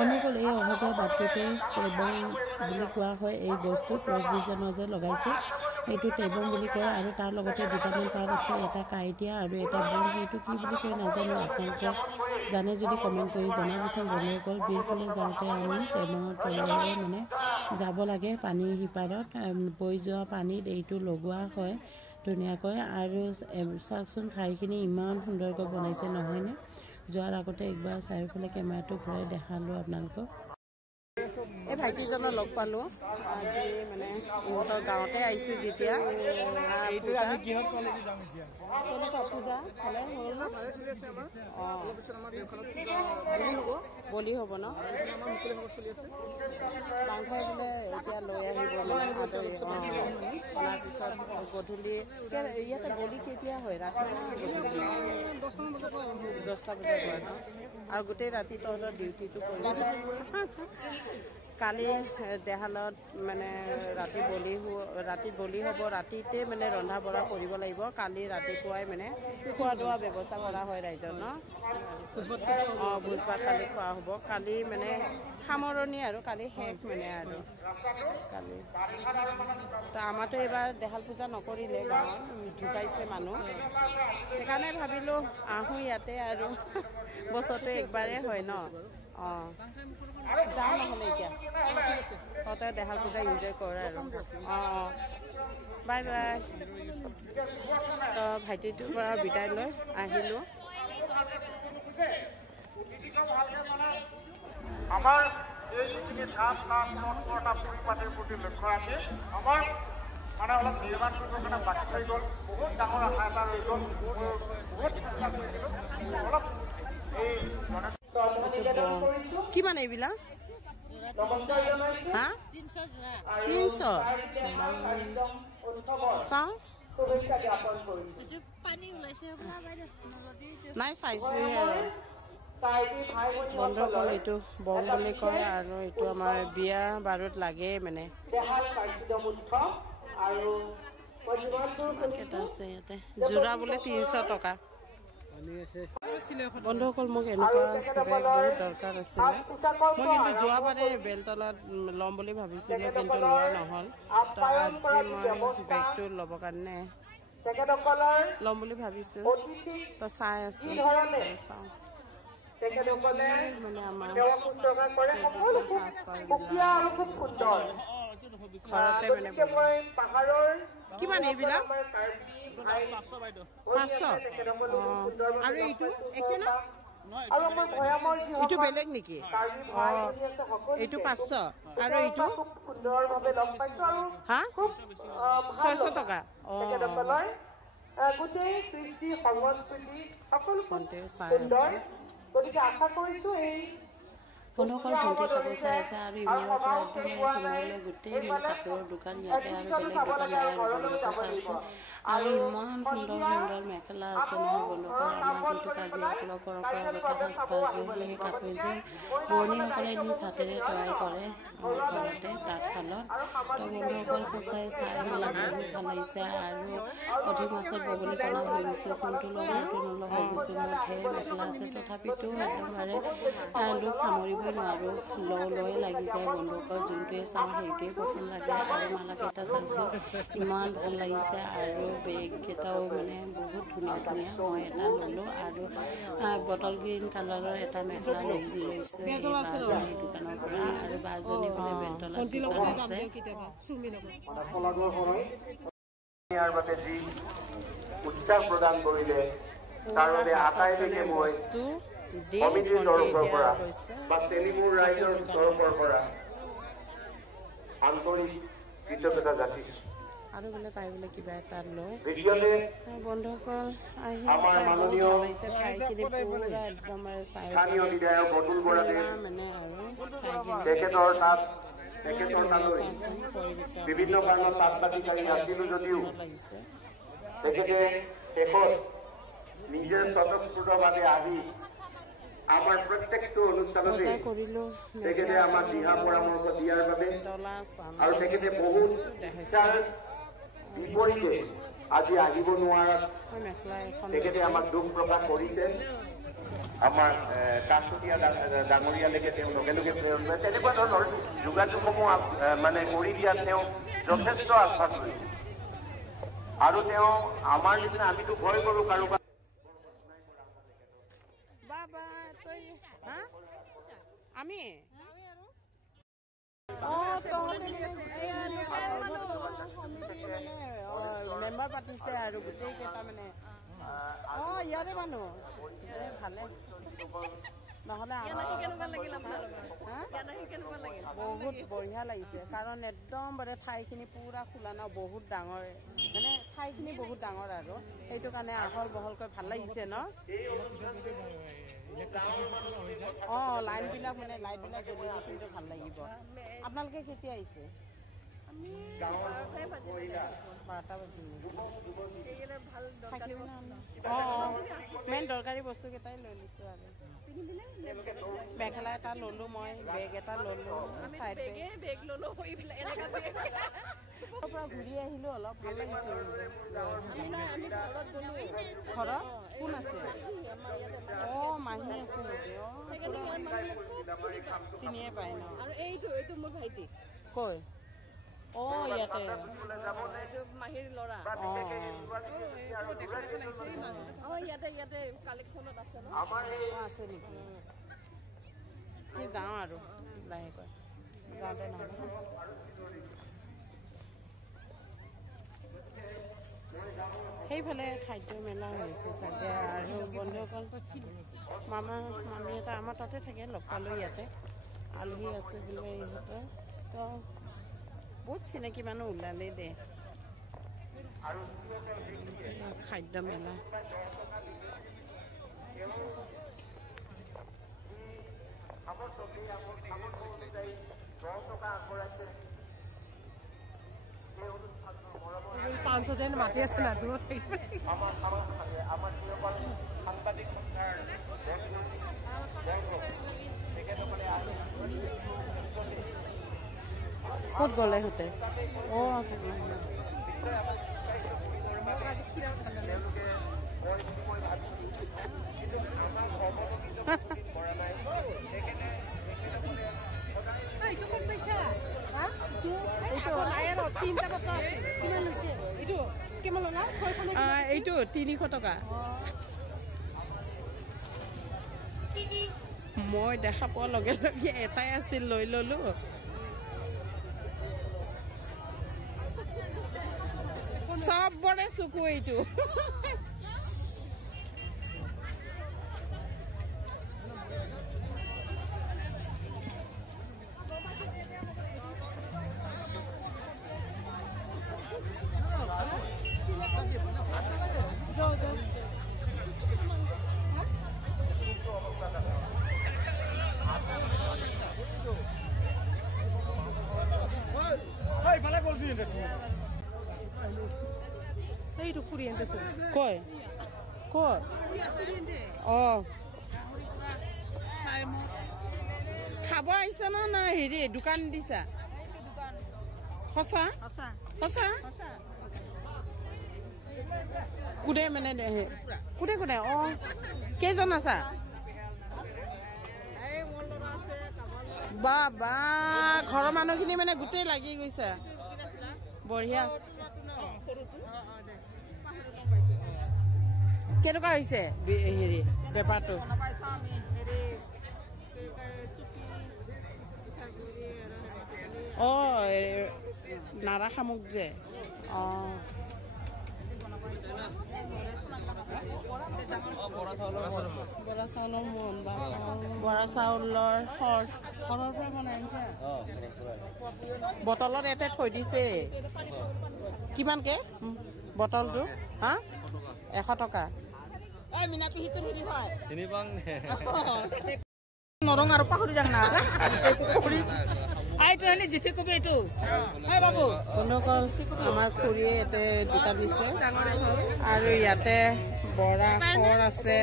বন্ধুসকল এই অহা যোৱা বাটটোতে টেবং বুলি কোৱা হয়। এই গছটো ক্ৰছ ডিজাইনৰ যে লগাইছে এইটো টেবং বুলি কয় আৰু তাৰ লগতে দুটামান পাত আছে, এটা কাঁইটীয়া আৰু এটা বুল। সেইটো কি বুলি কয় নাজানো, আপোনালোকে জানে যদি কমেণ্ট কৰি জনাবচোন। বন্ধুসকল বিলফালে যাওঁতে আমি টেবঙৰ তলেৰে মানে যাব লাগে। পানী সিপাৰত বৈ যোৱা পানীত এইটো লগোৱা হয় ধুনীয়াকৈ। আৰু চাওকচোন ঠাইখিনি ইমান সুন্দৰকৈ বনাইছে নহয়নে? যোৱাৰ আগতে একবাৰ চাৰিওফালে কেমেৰাটো ঘূৰাই দেখালোঁ আপোনালোকক। এই ভাইটিজনক লগ পালোঁ আজি, মানে ইহঁতৰ গাঁৱতে আহিছোঁ যেতিয়া। বলি হ'ব ন? মাংস বোলে এতিয়া লৈ আহিব আদৰি। তাৰ পিছত গধূলি ইয়াতে বলি কেতিয়া হয়? ৰাতি 10টা বজাত হয় ন? আৰু গোটেই ৰাতি তহঁতৰ ডিউটিটো কৰিব। কালি দেহালত মানে ৰাতি বলি হ'ব। ৰাতিতে মানে ৰন্ধা বঢ়া কৰিব লাগিব। কালি ৰাতিপুৱাই মানে খোৱা লোৱা ব্যৱস্থা কৰা হয় ৰাইজৰ ন? ভোজ ভাত কালি খোৱা হ'ব। কালি মানে সামৰণি আৰু কালি শেষ মানে আৰু কালি। তো আমাৰতো এইবাৰ দেহাল পূজা নকৰিলে, গাঁৱত ঢুকাইছে মানুহ। সেইকাৰণে ভাবিলোঁ আহোঁ ইয়াতে আৰু বছৰটো একবাৰেই হয় ন। যাওঁ নহ'লে এতিয়া তহঁতে দেহাল পূজা এনজয় কৰে আৰু। Bye bye. তো ভাইটিটোৰ পৰা বিদায় লৈ আহিলোঁ। আমাৰ এই যিখিনি ধান এটা পৰিপাটিৰ প্ৰতি লক্ষ্য ৰাখি আমাৰ মানে অলপ নিৰ্মাণ কৰিবৰ কাৰণে বাকী হৈ গ'ল। বহুত ডাঙৰ আশা এটা ৰৈ গ'ল। বহুত চেষ্টা কৰিছিলোঁ অলপ এই কিমান এইবিলাক? হা 300 চাওঁ নাই চাইছোহে আৰু। বন্ধুসকল এইটো বম বুলি কয় আৰু এইটো আমাৰ বিয়া বাৰুত লাগে মানে। কেইটা আছে ইয়াতে? যোৰা বোলে 300 টকা। বন্ধুসকল মোক এনেকুৱা বেগ বহুত দৰকাৰ আছিলে। মই কিন্তু যোৱাবাৰে বেলতলাত ল'ম বুলি ভাবিছিলোঁ, কিন্তু লোৱা নহ'ল। তো আজি মই বেগটো ল'বৰ কাৰণে ল'ম বুলি ভাবিছোঁ। তো চাই আছোঁ, চাওঁ মানে আমাৰ ঘৰতে মানে কিমান এইবিলাক? 500। আৰু এইটো একে ন? এইটো বেলেগ নেকি? এইটো 500 আৰু এইটো হা 600 টকা। গোটেই কৃষি সংস্কৃতি সকলো সুন্দৰ। গতিকে আশা কৰিছোঁ এই বন্ধুসকল ভণ্টি কাপোৰ চাই আছে আৰু ইমানৰ পৰা একদম সোমাইলৈ গোটেই মানে কাপোৰৰ দোকান ইয়াতে আৰু বেলেগ দোকান নাই আৰু বন্ধুসকল চাইছোঁ। আৰু ইমান সুন্দৰ সুন্দৰ মেখেলা আছে নহয় বন্ধুসকল। আমাৰ যিটো কাৰ্বি আংলঙৰ পৰম্পৰাগত সাজপাৰযোৰ, সেই কাপোৰযোৰ বোৱনীসকলে নিজ হাতেৰে তৈয়াৰ কৰে ঘৰতে তাঁতশালত। তো বন্ধুসকল সঁচাই চাই মানে বহুত ভাল লাগিছে। আৰু অধিক মাছত বগলী কণা হৈ গৈছোঁ, কোনটো লগ নতুন নলগ হৈ গৈছোঁ। মোৰ ঢেৰ মেখেলা আছে, তথাপিতো একেবাৰে লোক সামৰিবই নোৱাৰোঁ। লয়ে লাগি যায় বন্ধুসকল। যোনটোৱে চাওঁ সেইটোৱে পচন্দ লাগে। আৰু মালাকেইটা চাইছোঁ ইমান ভাল লাগিছে। আৰু বেগকেইটাও মানে বহুত ধুনীয়া ধুনীয়া। মই এটা ল'লোঁ আৰু বটল গ্ৰীণ কালাৰৰ এটা মেখেলা লৈছোঁ বাজনী দোকানৰ পৰা। আৰু বাজনী বোলে বেলতলাত দোকান আছে। ইয়াৰ বাবে যি উৎসাহ প্ৰদান কৰিলে তাৰ বাবে আটাইলৈকে মই কমিটিৰ তৰফৰ পৰা বা তেলিমুৰ ৰাইজৰ তৰফৰ পৰা আন্তৰিক কৃতজ্ঞতা যাচিছোঁ। আৰু বোলে তাই বোলে কিবা এটা লৈ বন্ধুসকল আহি আমাৰ মাননীয় ঠাইখিনি পুৰা একদম স্থানীয় বিধায়ক অতুল বৰাদেৱ মানে আৰু তেখেতৰ তালৈ বিভিন্ন কাৰণত তাঁত বাতিকাৰী নাছিলোঁ যদিও তেখেতে শেষত নিজে স্বতঃস্ফূৰ্তভাৱে আহি আমাৰ প্ৰত্যেকটো অনুষ্ঠানতে তেখেতে আমাক দিহা পৰামৰ্শ দিয়াৰ বাবে আৰু তেখেতে বহুত ইচ্ছাৰ বিপৰীতে আজি আহিব নোৱাৰাত তেখেতে আমাক দুখ প্ৰকাশ কৰিছে। আমাৰ কাছতীয়া ডাঙৰীয়ালৈকে তেওঁ লগে লগে প্ৰেৰণ কৰে। তেনেকুৱা ধৰণৰ যোগাযোগসমূহ মানে কৰি দিয়াত তেওঁ যথেষ্ট আশ্বাস লৈছে। আৰু তেওঁ আমাৰ নিচিনা আমিতো ভয় কৰোঁ কাৰোবাৰ আমি মেম্বাৰ পাতিছে আৰু গোটেই কেইটা মানে ইয়াৰে মানুহ ভালে নহ'লে বহুত বঢ়িয়া লাগিছে কাৰণ একদম মানে ঠাইখিনি পুৰা খোলা ন বহুত ডাঙৰ মানে ঠাইখিনি বহুত ডাঙৰ আৰু সেইটো কাৰণে আহল বহলকৈ ভাল লাগিছে ন লাইনবিলাক মানে লাইটবিলাক জ্বলিলে কিন্তু ভাল লাগিব আপোনালোকে কেতিয়া আহিছে মেইন দৰকাৰী বস্তু কেইটাই লৈ লৈছো আৰু মেখেলা এটা ললো মই বেগ এটা ললো পৰা ঘূৰি আহিলো অলপ ভাল লাগিছে ঘৰত কোন আছে মাহী আছে নেকি চিনিয়ে পায় ন এইটো মোৰ ভাইটি কৈ ইয়াতে মাহীৰ ল'ৰা ইয়াতে কালেকশ্যনত আছে ন আছে নেকি যাওঁ আৰু লাহেকৈ যাওঁতে নহয় সেইফালে খাদ্য মেলা হৈছে চাগে আৰু বন্ধুসকল মামী এটা আমাৰ তাতে থাকে লগ পালোঁ ইয়াতে আলহী আছে বোলে ইহঁতে তো বহুত চিনাকি মানুহ ওলালেই দে খাদ্য মেলা মাতি আছে না দূৰত ক'ত গ'লে সিহঁতে এইটো 300 টকা মই দেখা পোৱাৰ লগে লগে এটাই আছিল লৈ ললো চবৰে চকু এইটো এইটো ফুৰি আনিছে কয় ক'ত খাব আহিছা না না হেৰি দোকান দিছা সঁচা সঁচা কোনে মানে কোনে কোনে কেইজন আছা বা ঘৰৰ মানুহখিনি মানে গোটেই লাগি গৈছে বঢ়িয়া কেনেকুৱা হৈছে হেৰি বেপাৰটো নাৰা শামুক যে বৰা চাউলৰ খৰৰ পৰা বনাই আনিছে বটলত এটা থৈ দিছে কিমানকে বটলটো 100 টকা নৰং আৰু পাহৰি যাম না বন্ধুসকল আমাৰ খুৰীয়ে ইয়াতে দোকান দিছে আৰু ইয়াতে বৰা খৰ আছে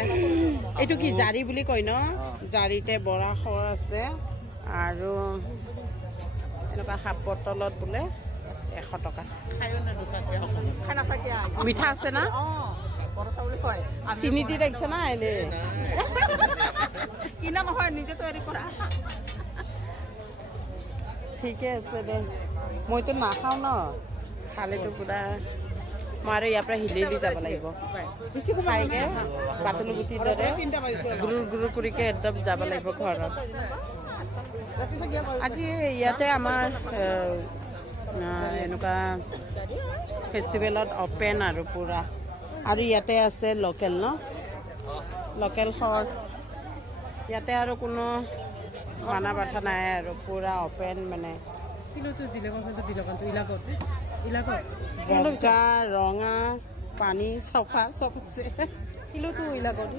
এইটো কি জাৰি বুলি কয় ন জাৰিতে বৰা খৰ আছে আৰু এনেকুৱা হাফ বটলত বোলে 100 টকা খানা চাকি মিঠা আছে না পৰচা বুলি কয় চিনি দি ৰাখিছে না এনে কিনা নহয় নিজে তৈয়াৰী কৰা ঠিকে আছে দে মইতো নাখাওঁ ন খালেতো পুৰা মই আৰু ইয়াৰ পৰা হিলেলি যাব লাগিব খাইকে পাতল গুটিৰ দৰে গুৰুৰ গুৰু কৰিকে একদম যাব লাগিব ঘৰত আজি ইয়াতে আমাৰ এনেকুৱা ফেষ্টিভেলত অপেন আৰু পুৰা আৰু ইয়াতে আছে লোকেল ন লোকেল খৰ ইয়াতে আৰু কোনো মানা বাধা নাই আৰু পুৰা অপেন মানে বগা ৰঙা পানী চফা চব আছে কিলোটো ইলাগত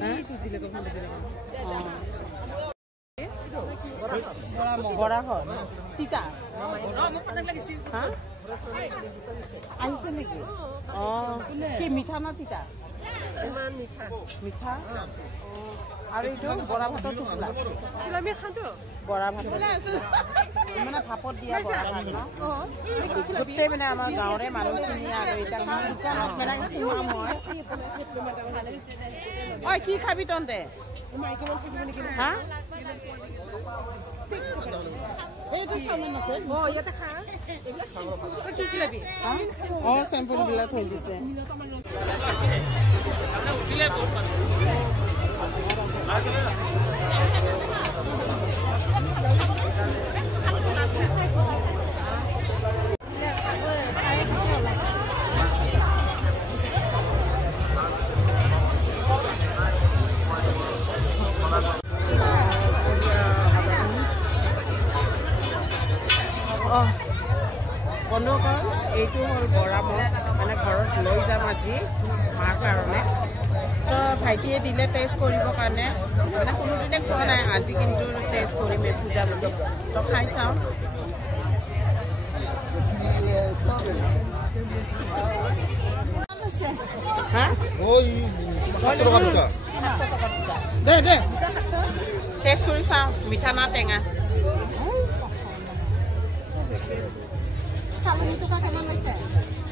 বৰা হয় তিতা আহিছে নেকি অঁ কি মিঠা না তিতা মিঠা আৰু এইটো বৰা ভাতৰ টোপোলা বৰা ভাত মানে ভাপত দিয়া বৰা ভাত ন গোটেই মানে আমাৰ গাঁৱৰে মানুহখিনি আৰু এতিয়া দোকানত মানে সোমাম মই ঐ কি খাবি তহঁতে হা চেম্পুল বিলাক থৈ দিছে বন্ধুসকল এইটো হ'ল বৰা মই মানে ঘৰত লৈ যাম আজি মাৰ কাৰণে তো ভাইটিয়ে দিলে টেষ্ট কৰিবৰ কাৰণে মানে কোনোদিনে খোৱা নাই আজি কিন্তু টেষ্ট কৰিম পূজা বুলি তো খাই চাওঁ হা দে দে টেষ্ট কৰি চাওঁ মিঠা না টেঙা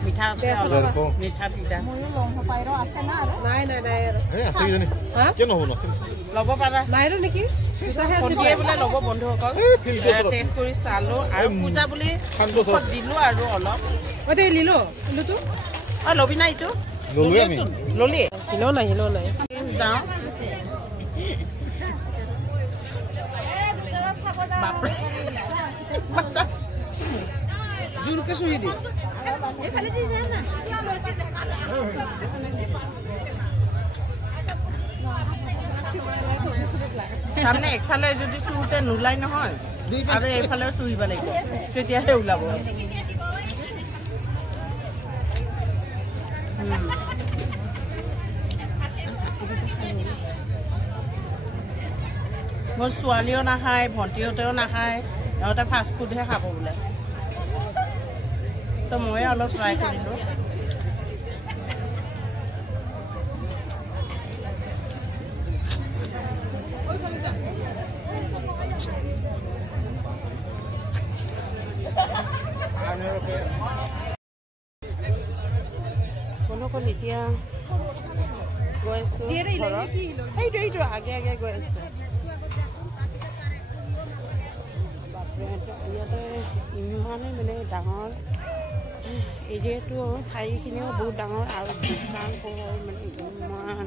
মিঠা আছে অলপ মিঠা তিতা ল'ব পাৰা ভণ্টিয়ে বোলে ল'ব বন্ধুসকল টেষ্ট কৰি চালো আৰু পূজা বুলি দিলো আৰু অলপ ল'বি না এইটো ললি হিলো নাই যাওঁ বাপৰে জোৰকে চুৰি দি তাৰমানে একফালে যদি চুৰোতে নোলাই নহয় আৰু এইফালেও চুৰিব লাগিব তেতিয়াহে ওলাব মোৰ ছোৱালীও নাখায় ভণ্টিহঁতেও নাখায় সিহঁতে ফাষ্ট ফুডহে খাব বোলে তো মই অলপ ট্ৰাই কৰিলোঁ কোনোকল এতিয়া গৈ আছোঁ এইটো আগে আগে গৈ আছোঁ ইয়াতে ইমানেই মানে ডাঙৰ এৰিয়াটো ঠাইখিনিও বহুত ডাঙৰ আৰু দোকান পোহৰ মানে ইমান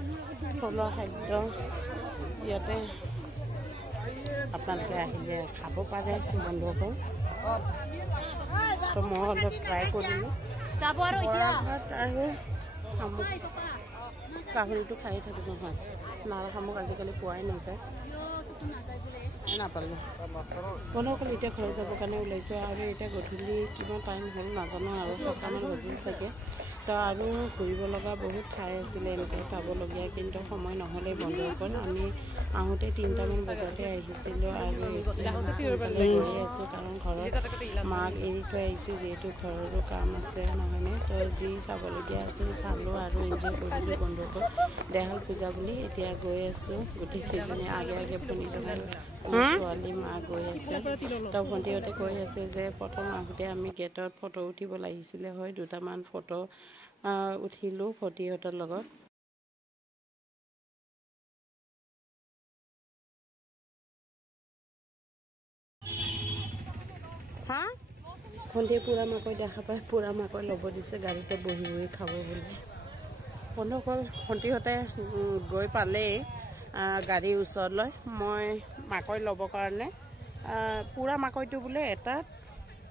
থলুৱা খাদ্য ইয়াতে আপোনালোকে আহিলে খাব পাৰে বন্ধুসকল তো মই অলপ ট্ৰাই কৰিলোঁ বৰা ভাত আৰু শামুক গাহৰিটো খাই থাকোঁ নহয় নাৰা শামুক আজিকালি পোৱাই নাযায় নাপালোঁ বন্ধুসকল এতিয়া ঘৰত যাবৰ কাৰণে ওলাইছোঁ আৰু এতিয়া গধূলি কিমান টাইম হ'ল নাজানো আৰু 6টামান বাজিল চাগে তো আৰু ঘূৰিব লগা বহুত ঠাই আছিলে এনেকৈ চাবলগীয়া, কিন্তু সময় নহ'লে বন্ধুসকল। আমি আহোঁতে 3টামান বজাতে আহিছিলোঁ আৰু গৈ আছোঁ, কাৰণ ঘৰত মাক এৰি থৈ আহিছোঁ, যিহেতু ঘৰৰো কাম আছে নহয়নে। তো যি চাবলগীয়া আছিল চালোঁ আৰু এনজয় কৰিলোঁ বন্ধুসকল। দেহাল পূজা বুলি এতিয়া গৈ আছোঁ, গোটেইকেইজনী আগে আগে ভনীজনী ছোৱালী মা গৈ আছে। তো ভণ্টিহঁতে কৈ আছে যে প্ৰথম আহোঁতে আমি গেটত ফটো উঠিব লাগিছিলে হয়। 2টামান ফটো উঠিলোঁ ভণ্টিহঁতৰ লগত। হা ভণ্টিয়ে পুৰা মাকৈ দেখা পাই পুৰা মাকৈ ল'ব দিছে, গাড়ীতে বহি বহি খাব বুলি। বন্ধুসকল ভণ্টিহঁতে গৈ পালেই গাড়ীৰ ওচৰলৈ। মই মাকৈ ল'বৰ কাৰণে পুৰা মাকৈটো বোলে এটাত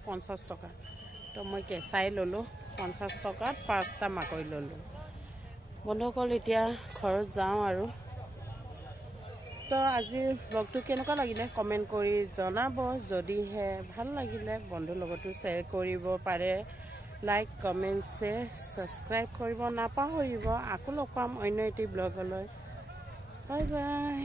50 টকা। তো মই কেঁচাই ল'লোঁ, 50 টকাত 5টা মাকৈ ল'লোঁ। বন্ধুসকল এতিয়া ঘৰত যাওঁ আৰু। তো আজিৰ ব্লগটো কেনেকুৱা লাগিলে কমেণ্ট কৰি জনাব। যদিহে ভাল লাগিলে বন্ধুৰ লগতো শ্বেয়াৰ কৰিব পাৰে। লাইক কমেণ্ট শ্বেয়াৰ ছাবস্ক্ৰাইব কৰিব নাপাহৰিব। আকৌ লগ পাম অন্য এটি ব্লগলৈ। Bye bye.